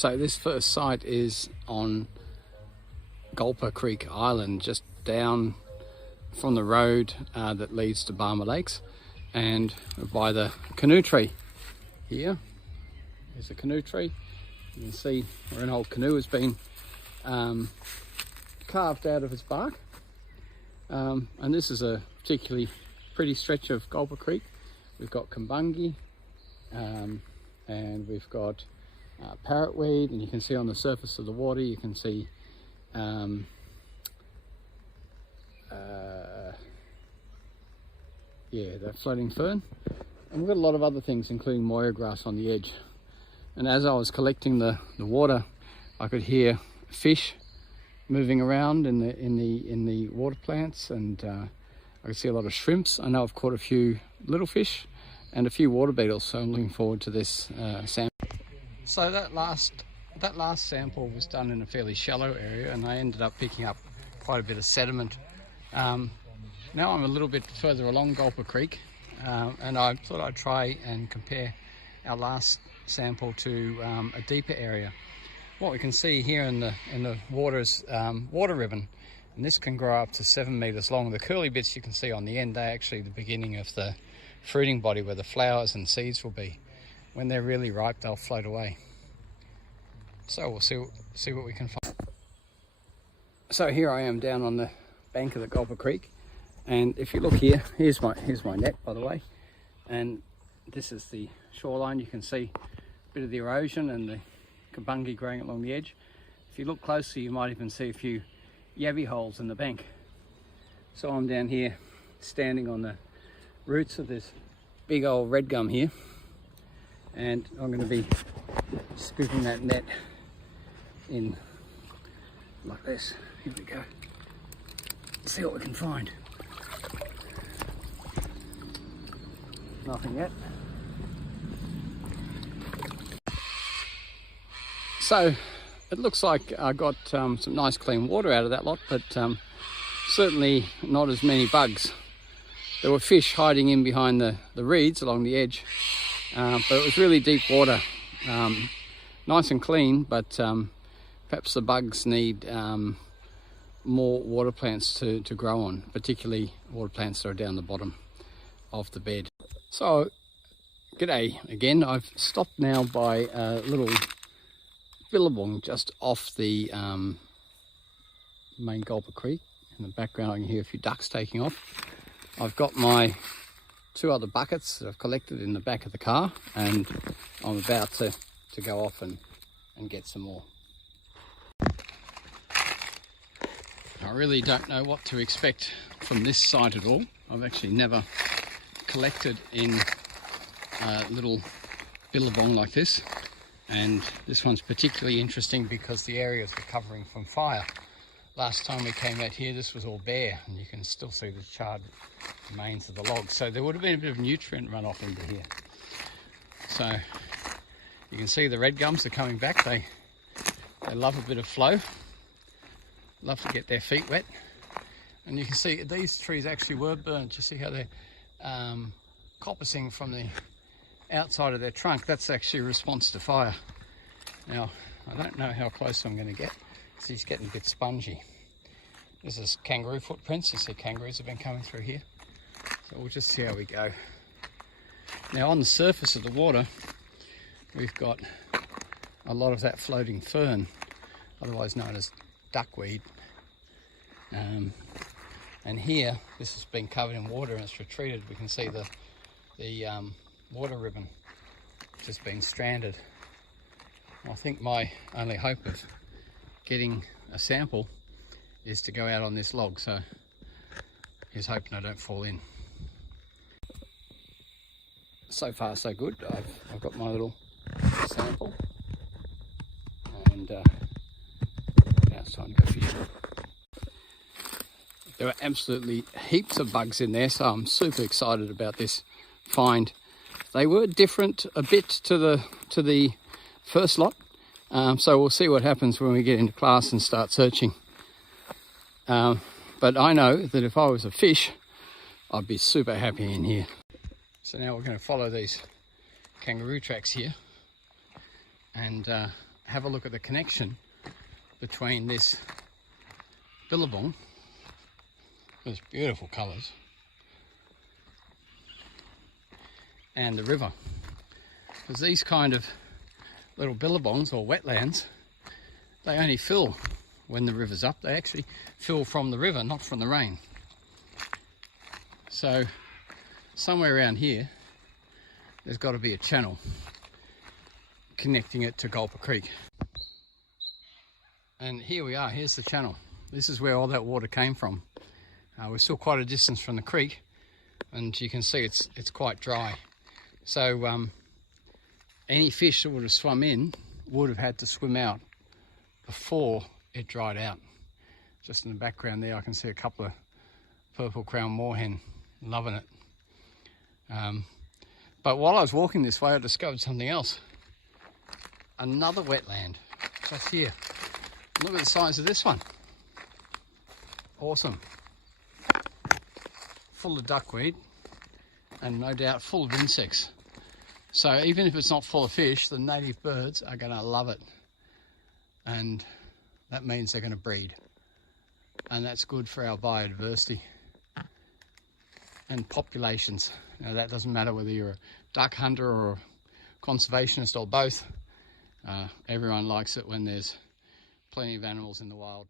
So this first site is on Gulpa Creek Island, just down from the road that leads to Barmah Lakes, and by the canoe tree here. There's a canoe tree. You can see where an old canoe has been carved out of its bark. And this is a particularly pretty stretch of Gulpa Creek. We've got kumbungi, and we've got parrotweed, and you can see on the surface of the water, you can see that floating fern. And we've got a lot of other things, including moya grass on the edge. And as I was collecting the water, I could hear fish moving around in the water plants, and I could see a lot of shrimps. I know I've caught a few little fish and a few water beetles, so I'm looking forward to this sample. So that last sample was done in a fairly shallow area, and I ended up picking up quite a bit of sediment. Now I'm a little bit further along Gulpa Creek, and I thought I'd try and compare our last sample to a deeper area. What we can see here in the water is water ribbon, and this can grow up to 7 meters long. The curly bits you can see on the end, they're actually the beginning of the fruiting body where the flowers and seeds will be. When they're really ripe, they'll float away. So we'll see what we can find. So here I am down on the bank of the Gulpa Creek, and if you look here, here's my net, by the way, and this is the shoreline. You can see a bit of the erosion and the kumbungi growing along the edge. If you look closely, you might even see a few yabby holes in the bank. So I'm down here standing on the roots of this big old red gum here, and I'm going to be scooping that net in like this. Here we go. Let's see what we can find. Nothing yet. So it looks like I got some nice clean water out of that lot, but certainly not as many bugs. There were fish hiding in behind the reeds along the edge, but it was really deep water. Nice and clean, but perhaps the bugs need more water plants to grow on, particularly water plants that are down the bottom of the bed. So, g'day again. I've stopped now by a little billabong just off the main Gulpa Creek. In the background I can hear a few ducks taking off. I've got my 2 other buckets that I've collected in the back of the car, and I'm about to go off and get some more. I really don't know what to expect from this site at all. I've actually never collected in a little billabong like this, and this one's particularly interesting because the area is recovering from fire. Last time we came out here, this was all bare, and you can still see the charred remains of the logs, so there would have been a bit of nutrient runoff into here. So you can see the red gums are coming back. They love a bit of flow, love to get their feet wet. And you can see these trees actually were burnt. You see how they're coppicing from the outside of their trunk. That's actually a response to fire. Now, I don't know how close I'm going to get because he's getting a bit spongy. This is kangaroo footprints. You see kangaroos have been coming through here. So we'll just see how we go. Now, on the surface of the water, we've got a lot of that floating fern, otherwise known as duckweed. And here, this has been covered in water and it's retreated. We can see the water ribbon just been stranded. I think my only hope of getting a sample is to go out on this log, so here's hoping I don't fall in. So far so good. I've got my little sample, and now it's time to go fishing. There were absolutely heaps of bugs in there, so I'm super excited about this find. They were different a bit to the first lot, so we'll see what happens when we get into class and start searching. But I know that if I was a fish, I'd be super happy in here. So now we're going to follow these kangaroo tracks here and have a look at the connection between this billabong, those beautiful colours, and the river. Because these kind of little billabongs or wetlands, they only fill when the river's up. They actually fill from the river, not from the rain. So somewhere around here, there's got to be a channel connecting it to Gulpa Creek. And here we are, here's the channel. This is where all that water came from. We're still quite a distance from the creek, and you can see it's quite dry. So any fish that would have swum in would have had to swim out before it dried out. Just in the background there, I can see a couple of purple crown moorhen, loving it. But while I was walking this way, I discovered something else. Another wetland, just here. Look at the size of this one. Awesome. Full of duckweed, and no doubt full of insects. So even if it's not full of fish, the native birds are going to love it. And that means they're going to breed. And that's good for our biodiversity and populations. Now, that doesn't matter whether you're a duck hunter or a conservationist or both. Everyone likes it when there's plenty of animals in the wild.